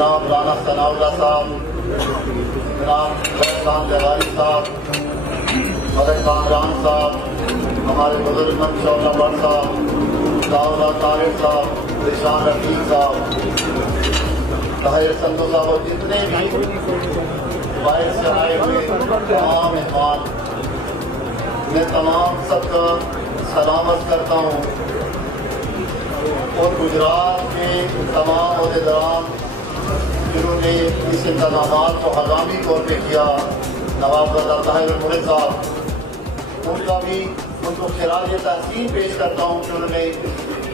جناب رانا ثناء اللہ صاحب، جناب خان جواری صاحب، مدر کامران صاحب، ہمارے بزرگ مند شولا بٹ صاحب، داؤد طارق صاحب، رشان رفیق صاحب، طاہر سندو صاحب اور جتنے بھی باہر سے آئے ہوئے تمام مہمان، میں تمام سب کا سلامت کرتا ہوں، اور گجرات کے تمام عہدیداران جنہوں نے اس انتظامات کو ہنگامی طور پہ کیا، نواب رضا طاہر المرید صاحب، ان کو خراج تحسین پیش کرتا ہوں کہ انہوں نے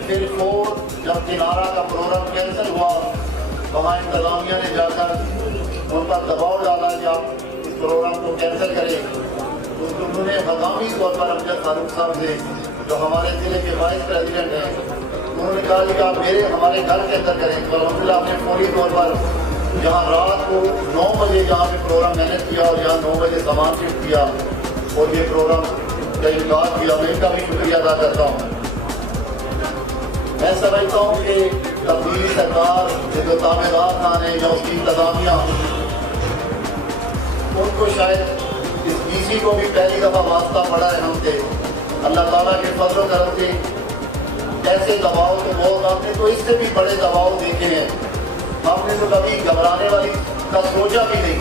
پھر جب کنارہ کا پروگرام کینسل ہوا، وہاں انتظامیہ نے جا کر ان پر دباؤ ڈالا کہ آپ اس پروگرام کو کینسل کریں، تو انہوں نے ہنگامی طور پر امجد فاروق صاحب سے جو ہمارے ضلع کے وائس پریزیڈنٹ ہیں، انہوں نے کہا کہ آپ ہمارے گھر کے اندر کریں، تو الحمدللہ آپ نے فوری طور پر جہاں رات کو 9 بجے جہاں پہ پروگرام مینیج کیا اور جہاں 9 بجے سامان شفٹ کیا اور یہ پروگرام کا انعقاد کیا، میں ان کا بھی شکریہ ادا کرتا ہوں۔ میں سمجھتا ہوں کہ تبدیلی سرکار جو تابع دار خان ہے یا اس کی انتظامیہ، ان کو شاید اس ڈی سی کو بھی پہلی دفعہ واسطہ پڑا ہے ہم سے، اللہ تعالیٰ کے فضل و کرم سے ایسے دباؤ تو بہت، آپ نے تو اس سے بھی بڑے دباؤ دیکھے ہیں، آپ نے تو کبھی گھبرانے والی کا سوچا بھی نہیں،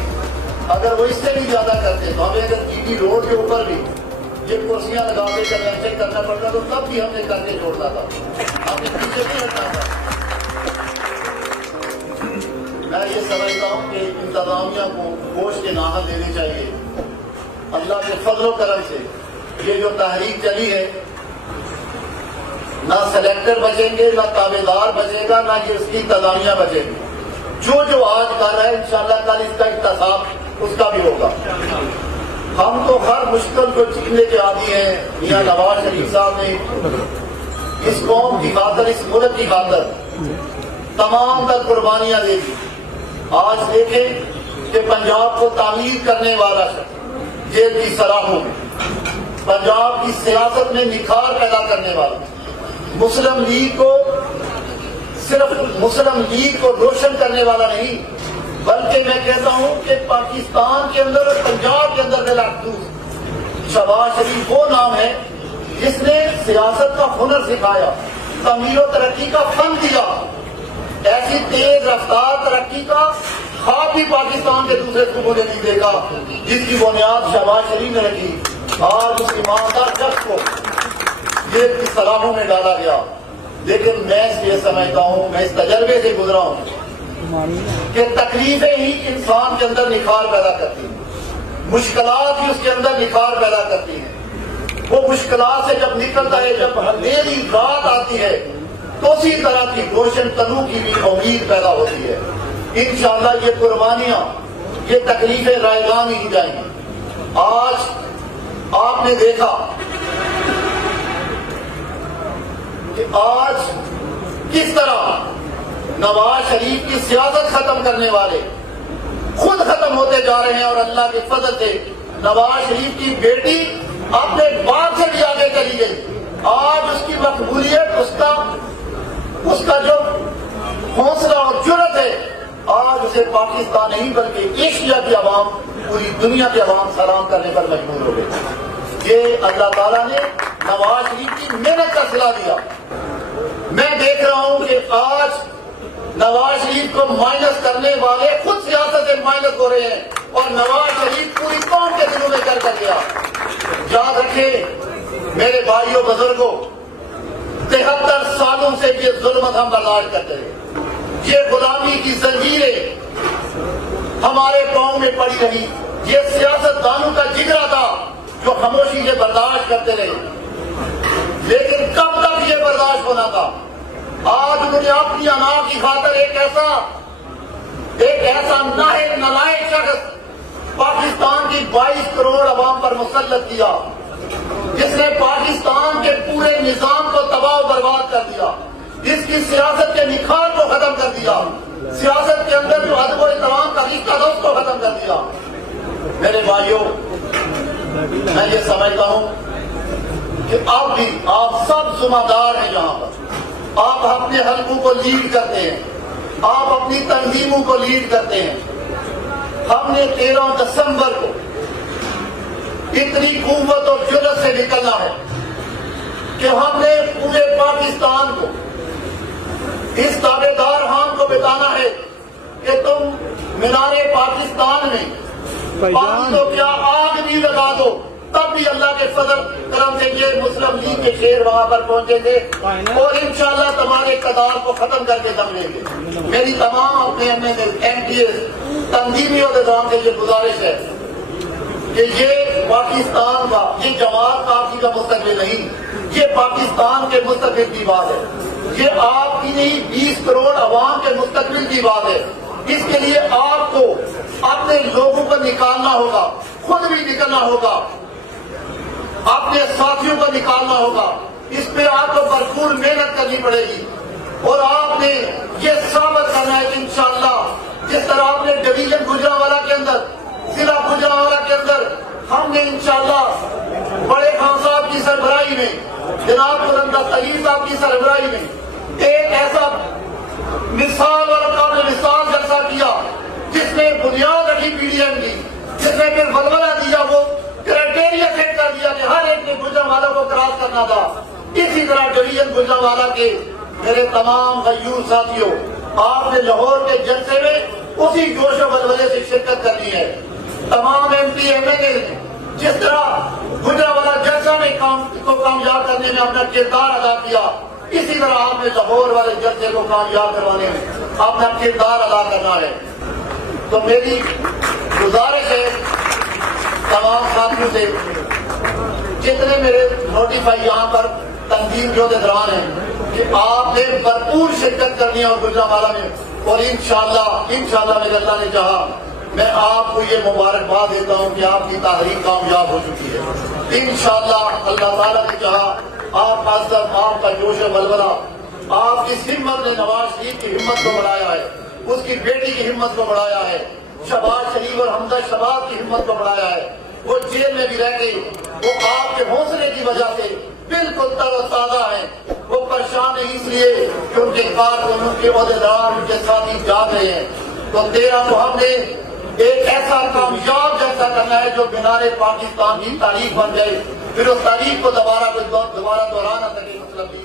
اگر وہ اس سے بھی زیادہ کرتے تو ہمیں اگر جی ٹی روڈ کے اوپر بھی یہ کرسیاں لگا کے کنوینشن کرنا پڑتا تو تب بھی ہم نے کر کے چھوڑنا تھا، ہم نے پیچھے نہیں ہٹنا تھا۔ میں یہ سمجھتا ہوں کہ انتظامیہ کو گوشت کے ناحل دینے چاہیے، اللہ کے فضل و کرم سے یہ جو تحریک چلی ہے، نہ سلیکٹر بچیں گے، نہ تابع دار بچے گا، نہ یہ اس کی انتظامیہ بچے گی، جو آج کر رہا ہے انشاءاللہ کل اس کا احتساب اس کا بھی ہوگا۔ ہم تو ہر مشکل کو جیتنے کے عادی ہیں، میاں نواز شریف صاحب نے اس قوم کی خاطر، اس ملک کی خاطر تمام تر قربانیاں دے دی۔ آج دیکھیں کہ پنجاب کو تعمیر کرنے والا جیل کی سراہوں میں، پنجاب کی سیاست میں نکھار پیدا کرنے والا، مسلم لیگ کو صرف مسلم لیگ کو روشن کرنے والا نہیں، بلکہ میں کہتا ہوں کہ پاکستان کے اندر اور پنجاب کے اندر بالخصوص شہباز شریف وہ نام ہے جس نے سیاست کا ہنر سکھایا، تعمیر و ترقی کا فن دیا، ایسی تیز رفتار ترقی کا خواب بھی پاکستان کے دوسرے صوبوں نے نہیں دیکھا جس کی بنیاد شہباز شریف نے رکھی۔ آج اس ایماندار شخص کو جیل کی سلاخوں میں ڈالا گیا، لیکن میں یہ سمجھتا ہوں، میں اس تجربے سے گزرا ہوں کہ تکلیفیں ہی انسان کے اندر نکھار پیدا کرتی ہیں، مشکلات ہی اس کے اندر نکھار پیدا کرتی ہیں۔ وہ مشکلات سے جب نکلتا ہے، جب اندھیری رات آتی ہے تو اسی طرح کی روشن طلوع کی بھی امید پیدا ہوتی ہے۔ انشاءاللہ یہ قربانیاں، یہ تکلیفیں رائگان ہی جائیں گی۔ آج آپ نے دیکھا کہ آج کس طرح نواز شریف کی سیاست ختم کرنے والے خود ختم ہوتے جا رہے ہیں، اور اللہ کے فضل سے نواز شریف کی بیٹی اپنے باپ سے بھی آگے چلی گئی۔ آج اس کی مقبولیت، اس کا جو حوصلہ اور جرأت ہے، آج اسے پاکستان نہیں بلکہ ایشیا کی عوام، پوری دنیا کی عوام سلام کرنے پر مجبور ہو گئے۔ یہ اللہ تعالیٰ نے نواز شریف کی محنت کا صلہ دیا۔ میں دیکھ رہا ہوں کہ آج نواز شریف کو مائنس کرنے والے خود سیاست سے مائنس ہو رہے ہیں، اور نواز شریف پوری قوم کے دلوں میں کر گیا۔ یاد رکھیں میرے بھائیوں بزرگوں، 73 سالوں سے یہ ظلمت ہم برداشت کرتے رہے، یہ غلامی کی زنجیریں ہمارے قوم میں پڑی رہی، یہ سیاست دانوں کا جگرا تھا جو خاموشی سے برداشت کرتے رہے، لیکن کب تک یہ برداشت ہونا تھا؟ آج انہوں نے اپنی انا کی خاطر ایک ایسا نالائق شخص پاکستان کی 22 کروڑ عوام پر مسلط کیا، جس نے پاکستان کے پورے نظام کو تباہ و برباد کر دیا، جس کی سیاست کے نکھار کو ختم کر دیا، سیاست کے اندر جو ادب و احترام کا رشتہ تھا اس کو ختم کر دیا۔ میرے بھائیوں، میں یہ سمجھتا ہوں کہ اب بھی آپ سب ذمہ دار ہیں، یہاں پر آپ اپنے حلقوں کو لیڈ کرتے ہیں، آپ اپنی تنظیموں کو لیڈ کرتے ہیں. ہم نے 13 دسمبر کو اتنی قوت اور جرأت سے نکلنا ہے کہ ہم نے پورے پاکستان کو اس تابع دار خان کو بتانا ہے کہ تم مینار پاکستان میں پانی تو کیا آگ بھی لگا دو تب بھی اللہ کے فضل کرم سے یہ مسلم لیگ کے شیر وہاں پر پہنچے تھے اور انشاءاللہ تمہارے اقتدار کو ختم کر کے دم لیں گے. میری تمام اپنے ایم پی ایس تنظیمی عہدیداروں سے یہ گزارش ہے کہ یہ پاکستان کا یہ جماعت پارٹی کا مستقبل نہیں, یہ پاکستان کے مستقبل کی بات ہے. یہ آپ کی نہیں 20 کروڑ عوام کے مستقبل کی بات ہے. اس کے لیے آپ کو اپنے لوگوں کو نکالنا ہوگا, خود بھی نکلنا ہوگا, اپنے ساتھیوں کو نکالنا ہوگا. اس پہ آپ کو بھرپور محنت کرنی پڑے گی اور آپ نے یہ ثابت کرنا ہے کہ انشاءاللہ جس طرح آپ نے ڈویژن گجرانوالہ کے اندر ضلع گجرانوالہ کے اندر ہم نے انشاءاللہ بڑے خان صاحب کی سربراہی میں جناب قرندہ طہیر صاحب کی سربراہی میں ایک ایسا مثال اور قابل مثال جلسہ کیا جس نے بنیاد رکھی پی ڈی ایم کی, جس نے پھر ولولہ دیا, وہ کرائٹیریا سیٹ کر دیا کہ ہر ایک نے گجرانوالہ کو کراس کرنا تھا. اسی طرح ڈویژن گجرانوالہ کے میرے تمام غیور ساتھیوں, آپ نے لاہور کے جلسے میں اسی جوش و ولولے سے شرکت کرنی ہے. تمام M P M L A جس طرح گجرانوالہ جلسہ میں کو کامیاب کرنے میں اپنا کردار ادا کیا, اسی طرح آپ نے لاہور والے جلسے کو کامیاب کروانے میں اپنا کردار ادا کرنا ہے. تو میری گزارش ہے تمام ساتھیوں سے, جتنے میرے نوٹیفائی یہاں پر تنظیم جو عہدیدار ہیں, کہ آپ نے بھرپور شرکت کرنی ہے اور گجرانوالہ میں, اور انشاءاللہ میرے اللہ نے چاہا میں آپ کو یہ مبارکباد دیتا ہوں کہ آپ کی تحریک کامیاب ہو چکی ہے. انشاءاللہ اللہ تعالیٰ نے چاہا آپ آپ کا جوش و ولولہ, آپ کی ہمت نے نواز شریف کی ہمت کو بڑھایا ہے, اس کی بیٹی کی ہمت کو بڑھایا ہے, شہباز شریف اور حمزہ شہباز کی ہمت کو بڑھایا ہے. وہ جیل میں بھی رہ گئی, وہ آپ کے حوصلے کی وجہ سے بالکل تر و تازہ ہیں. وہ پریشان نہیں اس لیے کہ ان کے کارکن, ان کے عہدیدار, ان کے ساتھی جاگ رہے ہیں. تو 13 کو ہم نے ایک ایسا کامیاب جلسہ کرنا ہے جو مینار پاکستان کی تاریخ بن جائے, پھر اس تاریخ کو دوبارہ دہرا نہ سکے. مطلب